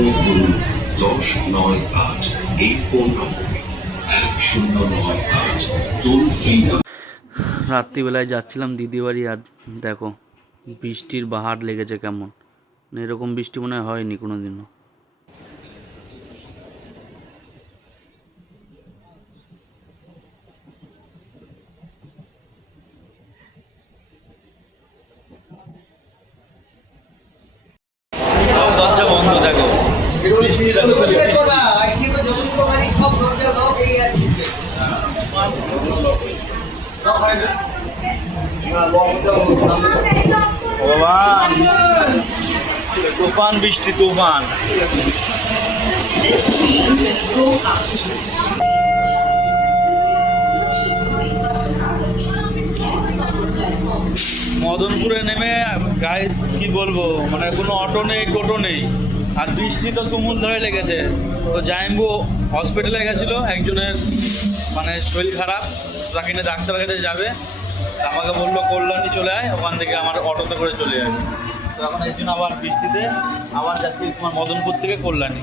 Call করুন 1098 এই phone নম্বরে 1098 টোল ফ্রি। রাত্রিবেলায় যাচ্ছিলাম দিদি বাড়ি, আর দেখো বৃষ্টির বাহার লেগেছে কেমন। এরকম বৃষ্টি মনে হয় হয়নি কোনো দিনও। দরজা বন্ধ, দেখো ভগবান, তুফান বৃষ্টি, তুফান। মদনপুরে নেমে গাইস কি বলবো, মানে কোনো অটো নেই, টোটো নেই, আর বৃষ্টি তো তুমুল ধরে লেগেছে। তো জাইম্বু হসপিটালে গেছিলো, একজনের মানে শরীর খারাপ, তাকে নিয়ে ডাক্তারের কাছে যাবে। আমাকে বললো কল্যাণী চলে আয়, ওখান থেকে আমার অটোতে করে চলে যাবে। তো এখন এই জন্য আবার বৃষ্টিতে আবার যাচ্ছি তোমার মদনপুর থেকে কল্যাণী।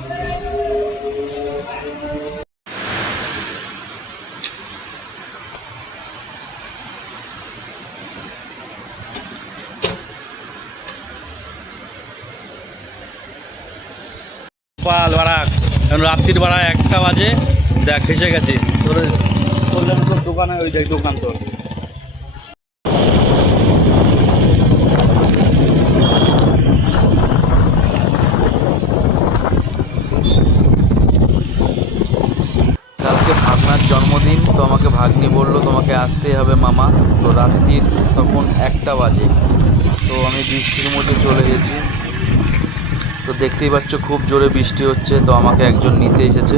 পাল বারাক, এখন রাত্রির বাড়া 1টা বাজে, দেখ ভেসে গেছে তোর কল্যাণপুর দোকানে, ওই দেখ দোকান তোর। কালকে ভাগনার জন্মদিন, তো আমাকে ভাগ্নি বললো তোমাকে আসতেই হবে মামা। তো রাত্রির তখন 1টা বাজে, তো আমি বৃষ্টির মধ্যে চলে গেছি। তো দেখতেই পাচ্ছ খুব জোরে বৃষ্টি হচ্ছে, তো আমাকে একজন নিতে এসেছে।